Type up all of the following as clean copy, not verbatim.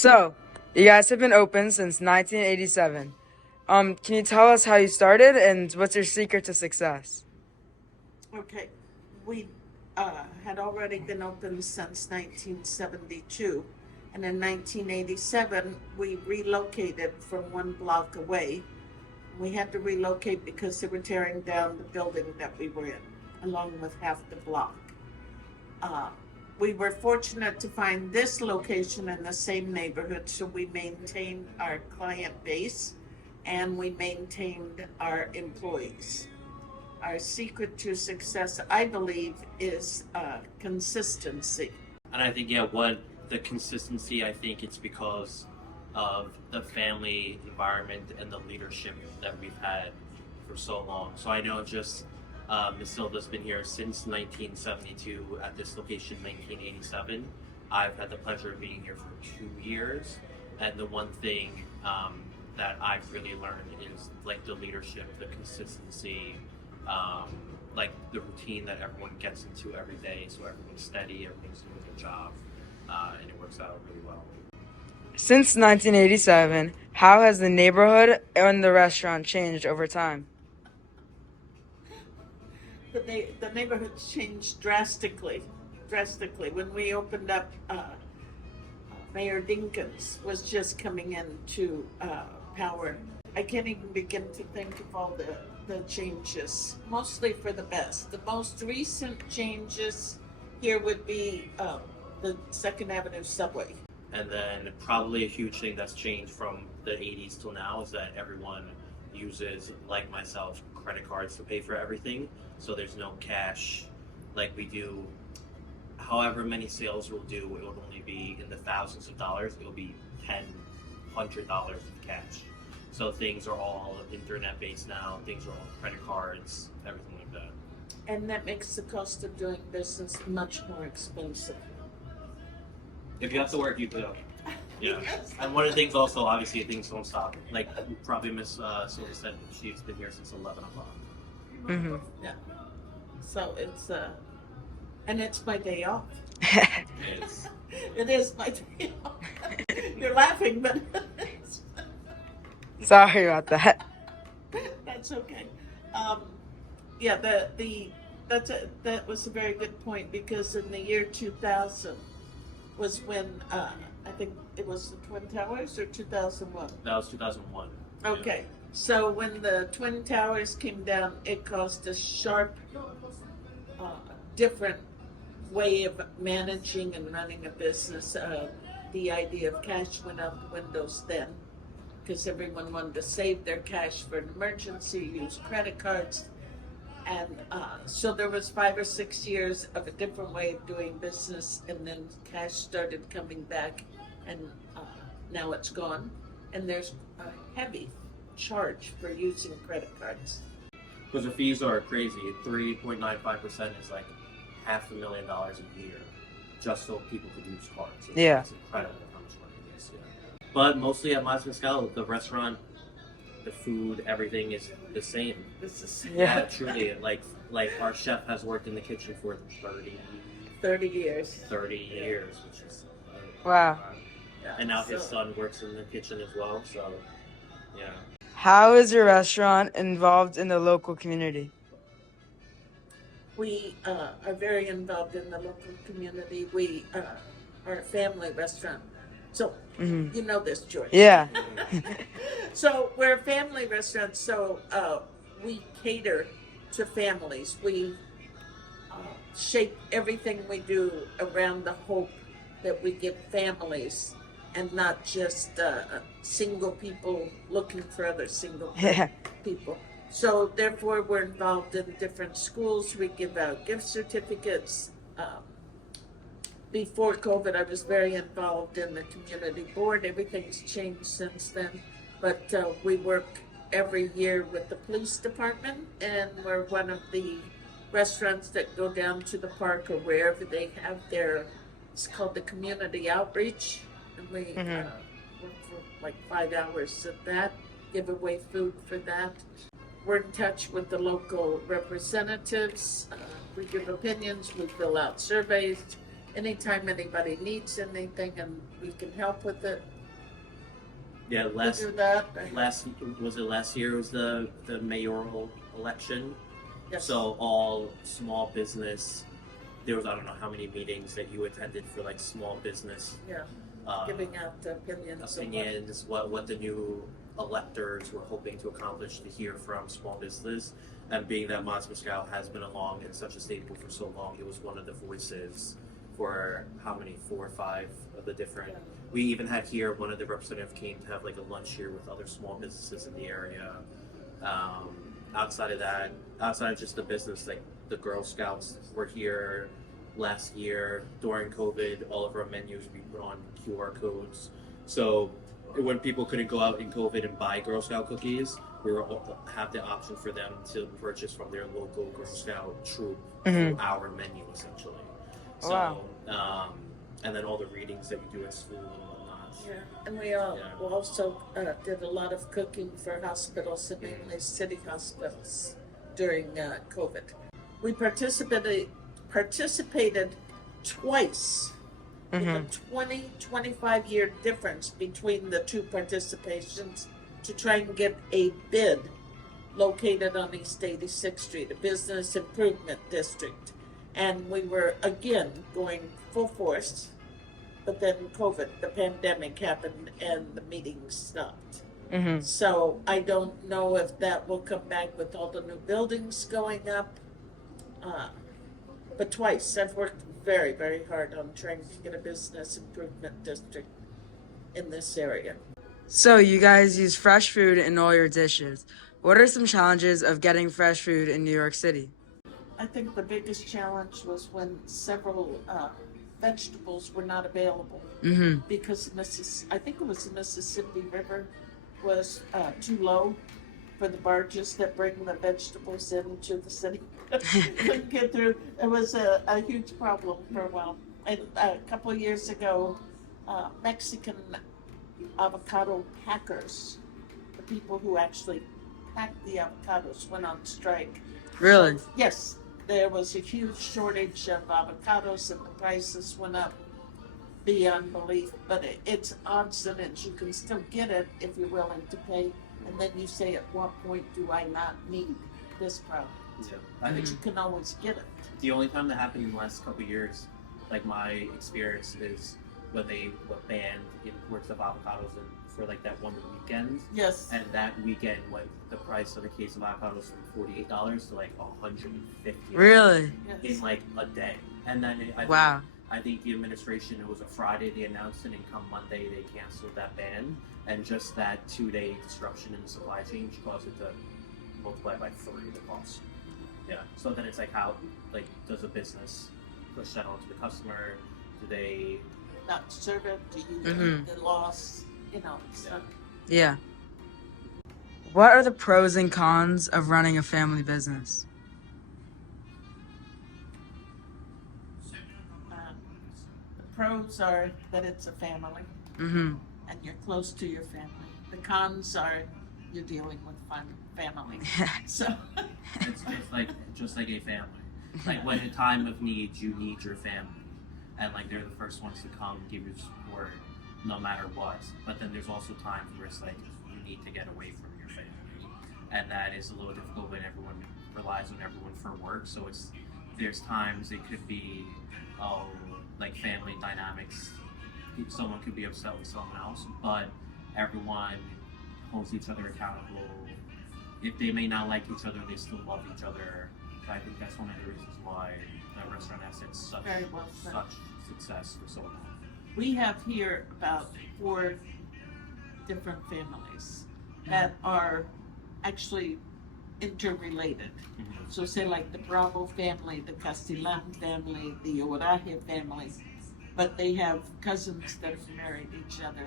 So, you guys have been open since 1987. Can you tell us how you started and what's your secret to success? Okay, we had already been open since 1972, and in 1987 we relocated from one block away. We had to relocate because they were tearing down the building that we were in, along with half the block. Uh, we were fortunate to find this location in the same neighborhood, so we maintained our client base and we maintained our employees. Our secret to success, I believe, is consistency. And I think, what the consistency, I think it's because of the family environment and the leadership that we've had for so long. So I know just Ms. Silva's been here since 1972 at this location, 1987. I've had the pleasure of being here for 2 years, and the one thing that I've really learned is like the leadership, the consistency, like the routine that everyone gets into every day. So everyone's steady, everyone's doing their job, and it works out really well. Since 1987, how has the neighborhood and the restaurant changed over time? The neighborhood's changed drastically. When we opened up, Mayor Dinkins was just coming into power. I can't even begin to think of all the changes, mostly for the best. The most recent changes here would be the 2nd Avenue subway. And then probably a huge thing that's changed from the 80s till now is that everyone uses, like myself, credit cards to pay for everything. So there's no cash like we do. However many sales we'll do, it would only be in the thousands of dollars. It'll be $10, $100 of cash. So things are all internet-based now. Things are all credit cards, everything like that. And that makes the cost of doing business much more expensive. If you have to work, you do. Yeah. Yes. And one of the things also, obviously, things don't stop. Like probably Miss Silva said, she's been here since 11 o'clock. Mm-hmm. Yeah. So it's and it's my day off. It's, It is my day off. You're laughing, but Sorry about that. that's okay. Yeah, that was a very good point, because in the year 2000 was when I think it was the Twin Towers, or 2001. that was 2001. Okay, so when the Twin Towers came down, it caused a sharp, different way of managing and running a business. The idea of cash went out the windows then, because everyone wanted to save their cash for an emergency, use credit cards. And so there was 5 or 6 years of a different way of doing business, and then cash started coming back, and now it's gone. And there's a heavy charge for using credit cards. Because the fees are crazy. 3.95% is like $500,000 a year, just so people could use cards. It's incredible how much money it is. Yeah. But mostly at Maz Mezcal, the restaurant, the food, everything is the same. This is Yeah, truly. Like our chef has worked in the kitchen for 30 years. 30 years, which is Wow. Yeah, and now his so son works in the kitchen as well. So, yeah. How is your restaurant involved in the local community? we are very involved in the local community. We are a family restaurant. So, you know this, George. Yeah. So we're a family restaurant, so we cater to families. We shape everything we do around the hope that we give families, and not just single people looking for other single people. So therefore, we're involved in different schools. We give out gift certificates. Before COVID, I was very involved in the community board. Everything's changed since then. But we work every year with the police department, and we're one of the restaurants that go down to the park or wherever they have their, it's called the community outreach. And we work for like 5 hours at that, give away food for that. We're in touch with the local representatives. We give opinions, we fill out surveys, anytime anybody needs anything and we can help with it, Yeah, we do that. last year was the mayoral election. Yes. So all small business, there was I don't know how many meetings that you attended for like small business. Yeah, giving out the opinions. What the new electors were hoping to accomplish to hear from small business. And being that Maz Mezcal has been along and such a staple for so long, it was one of the voices for how many, 4 or 5 of the different. Yeah. We even had here, one of the representatives came to have like a lunch here with other small businesses in the area. Outside of just the business, like the Girl Scouts were here last year during COVID. All of our menus we put on QR codes. So when people couldn't go out in COVID and buy Girl Scout cookies, we were have the option for them to purchase from their local Girl Scout troop through our menu essentially. So, Wow. And then all the readings that we do at school and whatnot. Yeah, and we also did a lot of cooking for hospitals, and mainly city hospitals during COVID. We participated twice with a 25-year difference between the two participations to try and get a bid located on East 86th Street, a business improvement district. And we were, again, going full force, but then COVID, the pandemic happened and the meetings stopped. So I don't know if that will come back with all the new buildings going up. But twice, I've worked very, very hard on trying to get a business improvement district in this area. So you guys use fresh food in all your dishes. What are some challenges of getting fresh food in New York City? I think the biggest challenge was when several vegetables were not available because I think it was the Mississippi River was too low for the barges that bring the vegetables into the city. Couldn't get through. It was a huge problem for a while. And a couple of years ago, Mexican avocado packers, the people who actually packed the avocados, went on strike. Really? Yes. There was a huge shortage of avocados and the prices went up beyond belief. But it's odds and ends. You can still get it if you're willing to pay. And then you say, at what point do I not need this product? Yeah, I think But you can always get it. the only time that happened in the last couple of years, like my experience is when they banned imports of avocados for like that one weekend. Yes. And that weekend went the price of a case of avocados from $48 to like $150. Really? Yes. In like a day. And then I think the administration, it was a Friday they announced it, and come Monday they canceled that ban. And just that 2-day disruption in the supply chain caused it to multiply by 3 the cost. Yeah. So then it's like, how does a business push that onto the customer? Do they Not serve it? Do you get the loss? So. Yeah. What are the pros and cons of running a family business? The pros are that it's a family and you're close to your family. The cons are you're dealing with family. So it's just like a family. Like when in time of need, you need your family, and like they're the first ones to come give you support, no matter what. But then there's also times where it's like you need to get away from your family, and that is a little difficult when everyone relies on everyone for work. So there's times it could be like family dynamics. Someone could be upset with someone else, but everyone holds each other accountable. If they may not like each other, they still love each other. So I think that's one of the reasons why the restaurant has had such success for so long. we have here about 4 different families that are actually interrelated. So say like the Bravo family, the Castellan family, the Oraje family, but they have cousins that have married each other.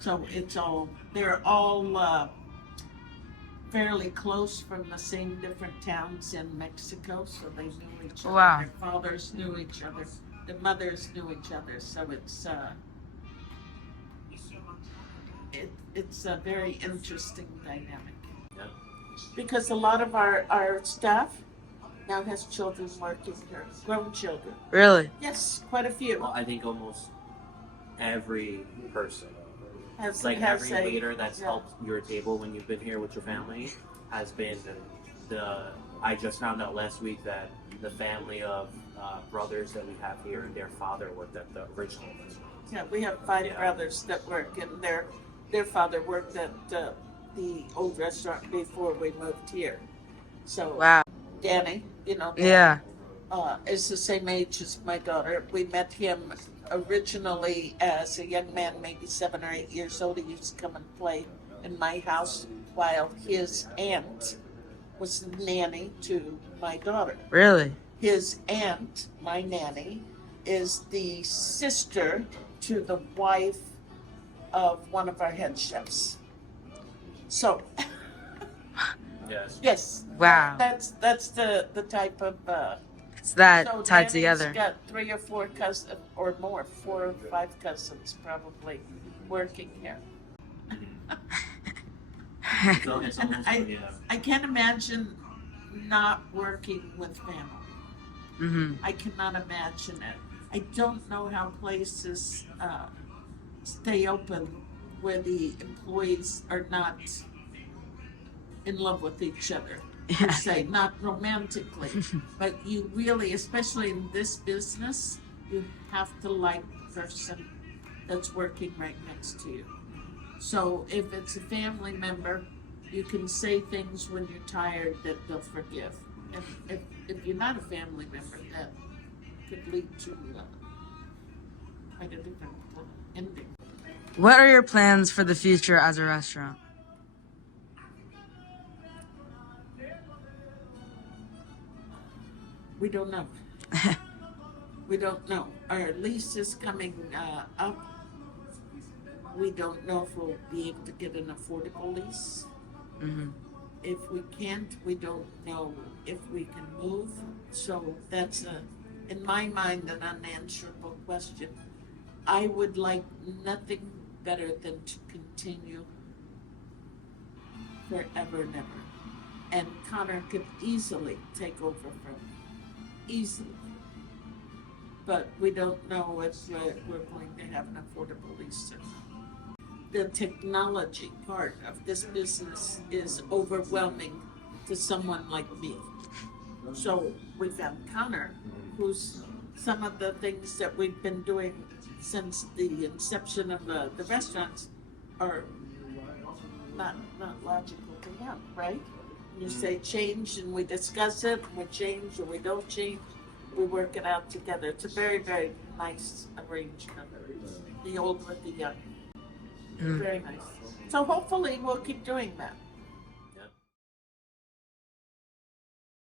So they're all fairly close from the same different towns in Mexico, so they knew each other. Wow. Their fathers knew each other, the mothers knew each other, so it's a very interesting dynamic. Yeah. Because a lot of our staff now has children working here, grown children. Really? Yes, quite a few. Well, I think almost every person, Has, like has every a- waiter that's yeah. helped your table when you've been here with your family, has been the. I just found out last week that the family of brothers that we have here and their father worked at the original restaurant. Yeah, we have 5 Yeah. brothers that work, and their father worked at the old restaurant before we moved here. So Wow. Danny, Danny, Yeah. is the same age as my daughter. We met him originally as a young man, maybe 7 or 8 years old. He used to come and play in my house while his aunt was the nanny to my daughter. Really? His aunt, my nanny, is the sister to the wife of one of our head chefs. So, Yes. yes. Wow. That's the type of. It's that So tied Danny's together. got 3 or 4 cousins, or more, 4 or 5 cousins probably working here. So it's And almost I can't imagine not working with family. Mm-hmm. I cannot imagine it. I don't know how places stay open where the employees are not in love with each other, per se, not romantically, but you really, especially in this business, you have to like the person that's working right next to you. So if it's a family member, you can say things when you're tired that they'll forgive. And if you're not a family member, that could lead to quite a different ending. What are your plans for the future as a restaurant? We don't know. We don't know. Our lease is coming up. We don't know if we'll be able to get an affordable lease. Mm-hmm. If we can't, we don't know if we can move. So that's in my mind, an unanswerable question. I would like nothing better than to continue forever and ever. And Connor could easily take over from me. Easily. But we don't know if we're going to have an affordable lease or not. The technology part of this business is overwhelming to someone like me. So we found Connor, who's some of the things that we've been doing since the inception of the restaurants are not logical to him, right? You say change and we discuss it, we change or we don't change, we work it out together. It's a very, very nice arrangement. The old with the young. Very nice. So hopefully we'll keep doing that.